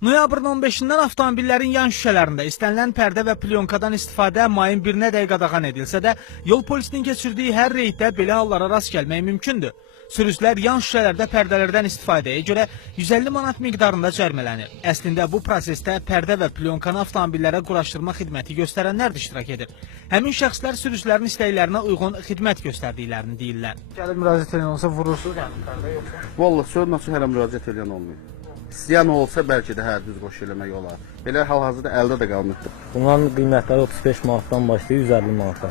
Noyabrın 15-dən avtomobillərin yan şüşələrində istənilən pərdə və plyonkadan istifadə mayın 1-nə dək qadağan edilsə də, yol polisinin keçirdiyi hər reyddə belə hallara rast gəlmək mümkündür. Sürücülər yan şüşələrdə pərdələrdən istifadəyə görə 150 manat miqdarında cərmələnir. Əslində bu prosesdə pərdə və plyonkanı avtomobillərə quraşdırma xidməti göstərənlər də iştirak edir. Həmin şəxslər sürücülərin istəklərinə uyğun xidmət göstərdiklərini deyirlər. Gəlib müraciət edən olsa vurursunuz yəni pərdə yoxsa? Vallahi sorun üçün hələ müraciət edən olmuyor. İstəyən olsa bəlkə də hər düz qoşu eləmək olar. Belə hal-hazırda əldə də qalmıqdır. Bunların qiymətləri 35 manatdan başlayır 150 manata.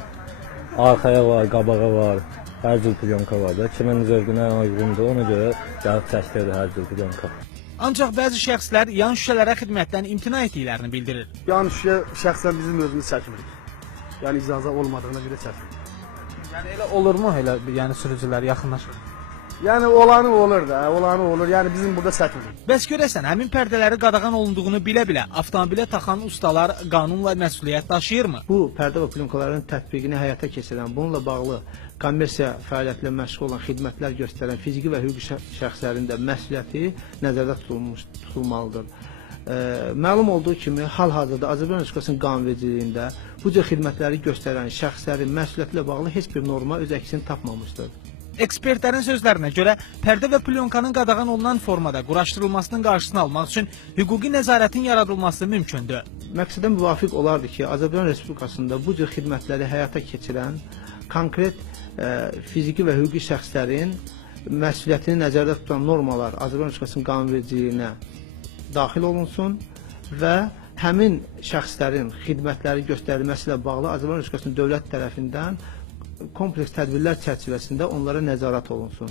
Arxaya var, qabağa var, hər cür plyonka var da. Kimin zövqünə uyğundur, ona görə gəlib çəkdirir hər cür plyonka. Ancaq bəzi şəxslər yan şüşələrə xidmətdən imtina etdiklərini bildirir. Yan şüşə şəxsən bizim özümüz çəkmirik. Yəni icazə olmadığına görə çəkmirik. Yəni elə olurmu elə yəni sürücülər yaxınlaşır? Yəni olanı olur da, olanı olur. Yəni bizim burada çəkmirik. Bəs görəsən, həmin pərdələri qadağan olunduğunu bilə-bilə avtomobilə taxan ustalar qanunla məsuliyyət daşıyırmı? Bu pərdə və plyonkaların tətbiqini həyata keçirən, bununla bağlı kommersiya fəaliyyətlə məşğul olan xidmətlər göstərən fiziki və hüquqi şəxslərin də məsuliyyəti nəzərdə tutulmalıdır. Məlum olduğu kimi, hal-hazırda Azərbaycan Respublikasının qanunvericiliyində bu cür xidmətləri göstərən şəxslərin məsuliyyəti ilə bağlı heç bir norma öz əksini tapmamışdır. Ekspertlərin sözlərinə görə pərdə və plyonkanın qadağan olunan formada quraşdırılmasının qarşısını almaq üçün hüquqi nəzarətin yaradılması mümkündür. Məqsədə müvafiq olardı ki, Azərbaycan Respublikasında bu cür xidmətləri həyata keçirən konkret fiziki və hüquqi şəxslərin məsuliyyətini nəzərdə tutan normalar Azərbaycan Respublikasının qanunvericiliyinə daxil olunsun və həmin şəxslərin xidmətləri göstərilməsi ilə bağlı Azərbaycan Respublikasının dövlət tərəfindən kompleks tədbirlər çərçivəsində onlara nəzarət olunsun.